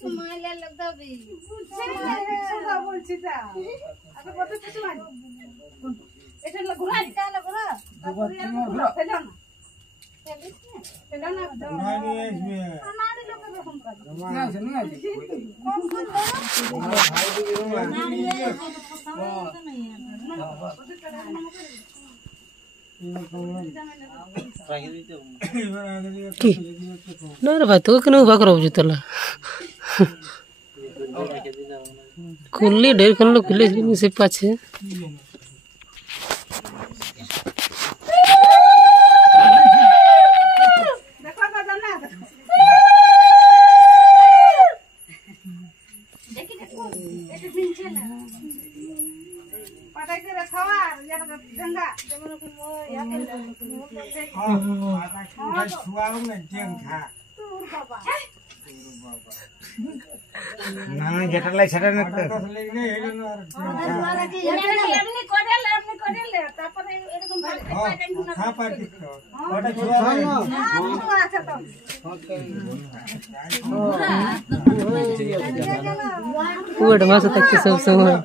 तुम्हाला लगदा भी सदा बोलছি তা আগে বলতে কিছু নাই এটা ঘুরা এটা ঘুরা ঘুরা ফেলো না ফেলো না ঘুরা নিয়ে আসবে আমাদের লোক এরকম করে না শুনুন কোন কোন ভাই দিকে না নিয়ে না রে ভাই তোকে কেন উভা করা উচিত তোলা খুললি ঢের খুললো খুলে সে পাচ্ছে না যেটা লাই সেটা না তো তারপরে এরকম ভালো হ্যাঁ পার্টি ওটা ছোয়া আছে তো ওটা মাছ থাকছে সব সময়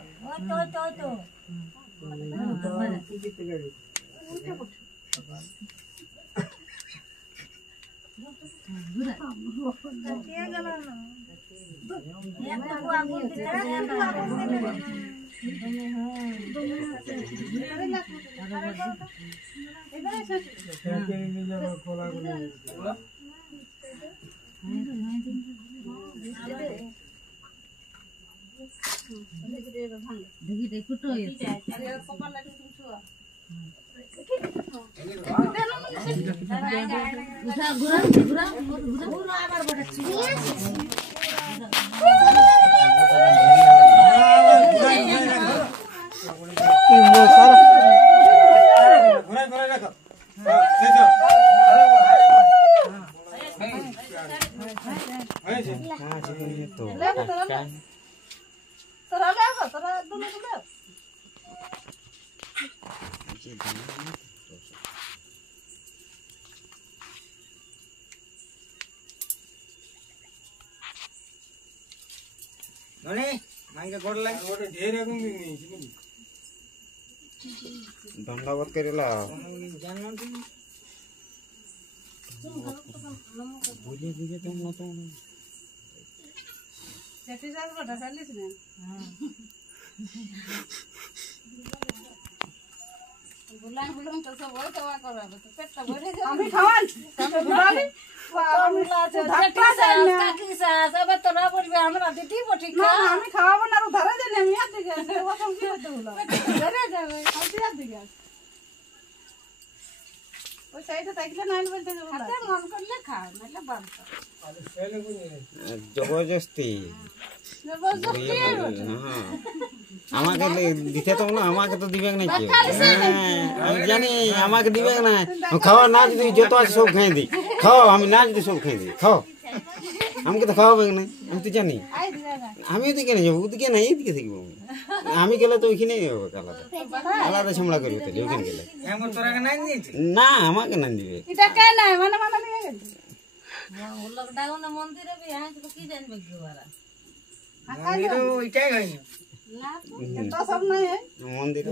ধন্যবাদ করিলা বুঝে বুঝে তো মত সেটি যাস বড় চালিস না বুলান বুলান তো সব ওই দেওয়া করাবে তো পেটটা ভরে যাবে আমি খাওয়াই তুমি বুলালি আমি খাওয়াবো না আর ধরে দেন আমি আর দিকে ধরে যাবে আর দিকে ওই সাইডে থাকলে না বলতে মন করলে খা নাহলে বাদ জবরদস্তি আমাকে দিতে তো না আমাকে তো দিবে না কেউ আমি জানি আমাকে দিবে না খাওয়া না যদি যত আছে সব খেয়ে দিই খাও আমি না যদি সব খেয়ে দিই খাও আমাকে তো খাওয়াবে না আমি তো জানি আমি ওদিকে না যাবো ওদিকে না এইদিকে থাকবো আমি গেলে তো ওইখানেই হবে আলাদা আলাদা সামলা করবে তাহলে ওইখানে গেলে না আমাকে না দিবে মন্দিরে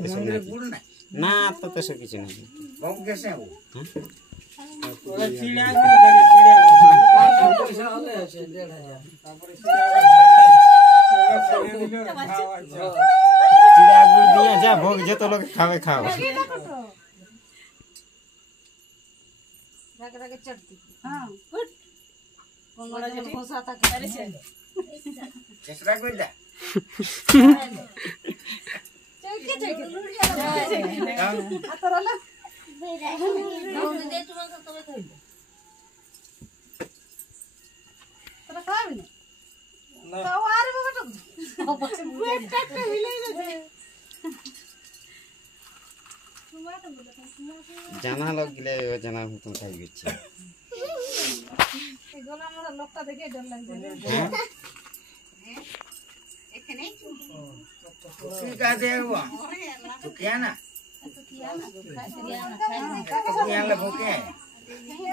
না তো সব কিছু নেই চিড়া গুড় দিয়ে যা ভোগ যত লোক খাবে খাও জানা লোক গিলে জানা মতন কাজ করছে এই গলা মোড়া লোকটা দেখে ডর লাগছে হ্যাঁ ठीक है देवा तो क्या ना क्या ले भूखे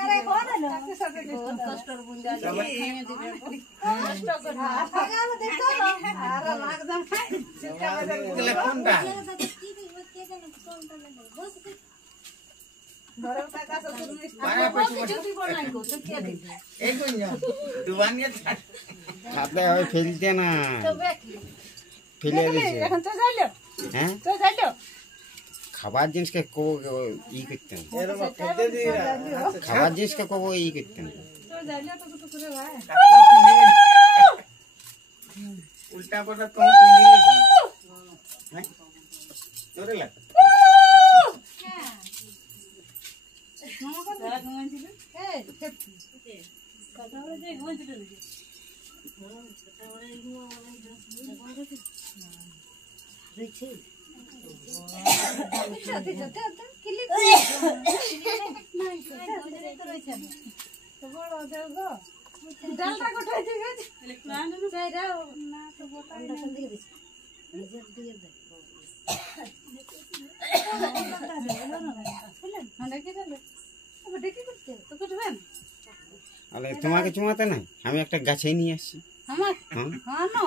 আরে কোন হলো কাকে সাথে কষ্টর বুঞ্জা কষ্ট করে আগালো দেখো আর একদম চিন্তা বাজার ले कौन दा ঘরে টাকা শ্বশুর बारा पैसे মিষ্টি বনাই গো তো কে দিবে एक कोई ना दुवानिया খাতে হয় ফেলতে না তো বেকি ফেলে দিছে এখন তো যাইলো হ্যাঁ তো যাইলো খাবার জিনিসকে ই করতেন एरो खेते दी খাবার জিনিসকে কব ই করতেন তো যাইলো তো তো করে ভাই उल्टा पड़ा तो कुंडी हैं चोरे ला ডালটা কোথায় গেছে চাইরা না তো বোতাই না আরে তোমাকে চুমাতে নাই আমি একটা গাছে নিয়ে আসছি আমার হ্যাঁ হ্যাঁ না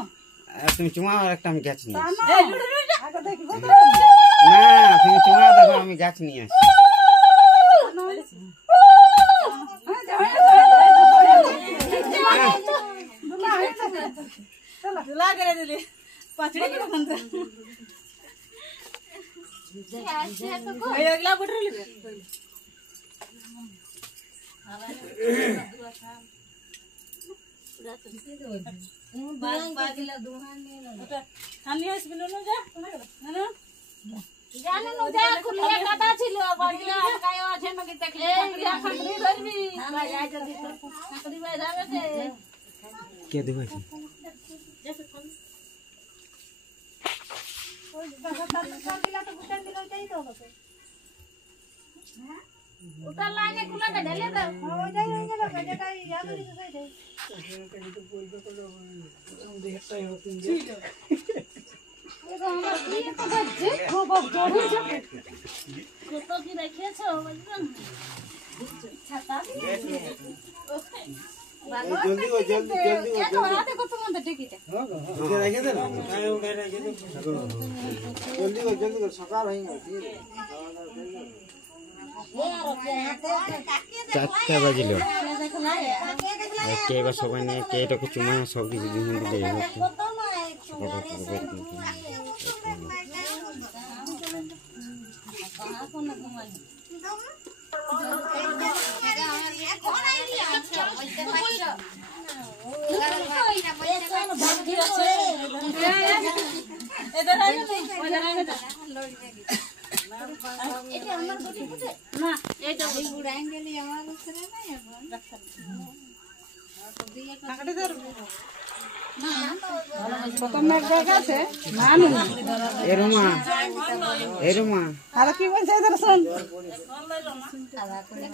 আর তুমি চুমাও আর একটা আমি গাছ নিয়ে আসছি আগে দেখি না তুমি চুমাও দেখো আমি গাছ নিয়ে আসছি জানো না যা খুলে কাটা ছিল বাড়িতে কায় আছে নাকি দেখলে খাকড়ি ধরবি ভাই আজ যদি খাকড়ি ভাই যাবে সে কে দেবে ওটা লাইনে খুলে দে ঢেলে দাও ওই যাই হয়ে গেল যেটা ইয়াদ দিতে চাই দে এটা আমার দিয়ে তো বাজে খুব জড়ি যাবে কত কি রেখেছো বুঝছো ছাতা जल्दी हो जल्दी जल्दी हो এটা হাতে কত মন্দ টিকিটা उधर रखे थे ना उधर रखे थे जल्दी हो सकार रहेंगे ठीक है চারটা বাজিল কে এবার সবাই নিয়ে কে এটাকে চুমা সব কিছু জিনিস দিলে না এটা ওই উড়াই গেলি আমার উপরে না এখন প্রথমে জায়গা আছে মানু এরমা আর কি বলছে দর্শন ভালো করে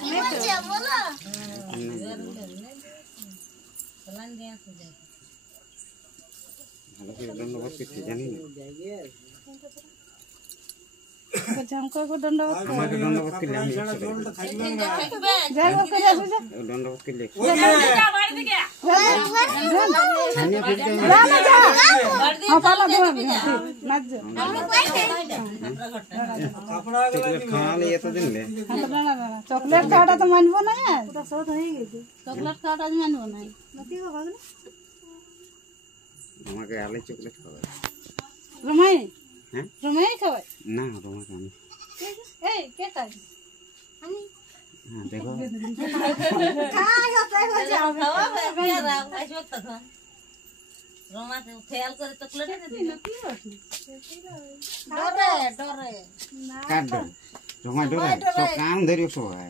ধন্যবাদ করতে জানি না ঝামকা কো দণ্ডবত আমাকে ধন্যবাদ করলে আমি যাই হোক করে আসো যা ধন্যবাদ করলে না যা হ্যাঁ পালা দেব নাচ যা চকলেট খাওয়ালে এতদিন লে চকলেট খাওয়াটা তো মানবো না ওটা সব হয়ে গেছে চকলেট খাওয়াটা মানবো না নতি গো ভাগনা আমাকে আলে চকলেট খাওয়াবে রমাই হ্যাঁ রমাই খাওয়াই না তোমাকে আমি এই কে তাই আমি হ্যাঁ দেখো খাই হতে হয়ে যাও খাওয়া বেরা আসবে তখন রমাতে খেয়াল করে চকলেট দিন ডরে ডরে কাট দাও জমা ডোরা সব কান ধরিও সবাই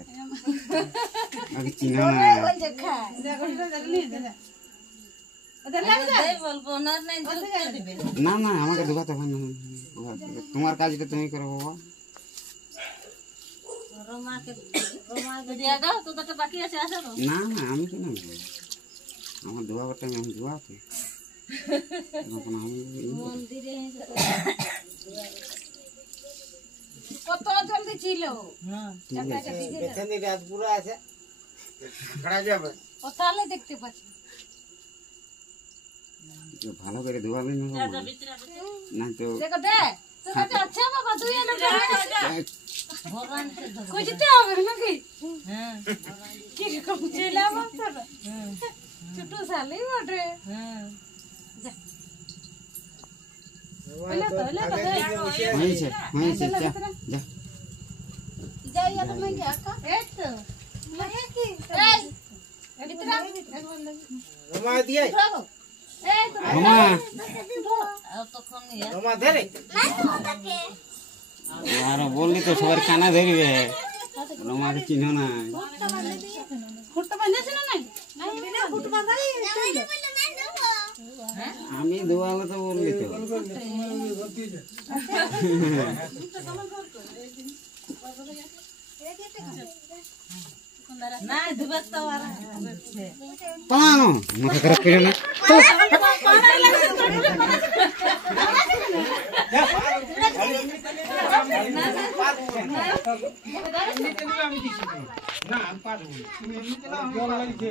আগে চিনা না ওই যে খায় দেখো জানি না ওদের লাগে দেই বলবো না নাই দিবে না না আমাকে দোকাতে হয় না তোমার কাজটা তুমি করো বাবা রোমাকে দিয়া দাও তো তো বাকি আছে আসো তো না না আমি কেন নেবো? আমার ধোয়া করতে আমি ধোয়া তো এখন আমি মন্দিরে কত জলদি ছিল ঠিক আছে পেছনে রাত পুরো আছে খাড়া যাবে ও তাহলে দেখতে পাচ্ছি একটু ভালো করে ধোয়ালে না না তো দেখো দে তো কাছে আছে বাবা তুই এনে দে ভগবান से धो খুঁজতে হবে নাকি हां কি রকম ছিলাম তোর ছোট শালি বটে हां বলে তো হয়েছে হয়েছে যা যাই আর मैं क्या का এই তো मैं কি এই ভিতরে রোমা দিয়ে এই তো রমা अब तो कौन है রোমা ধরে আর বললি তো সবার কানা ধরবে রমাকে চিনো না ফুট বাঁধেছ না নাই নাই বিনা ফুট বাঁধাই আমি ধোয়ালে তো বললি তো ना दुबे तो आ रहा है পানো মাথা খারাপ করে না আমি দিছি না আমি পারবো তুমি এমনি কেন জল লাগছে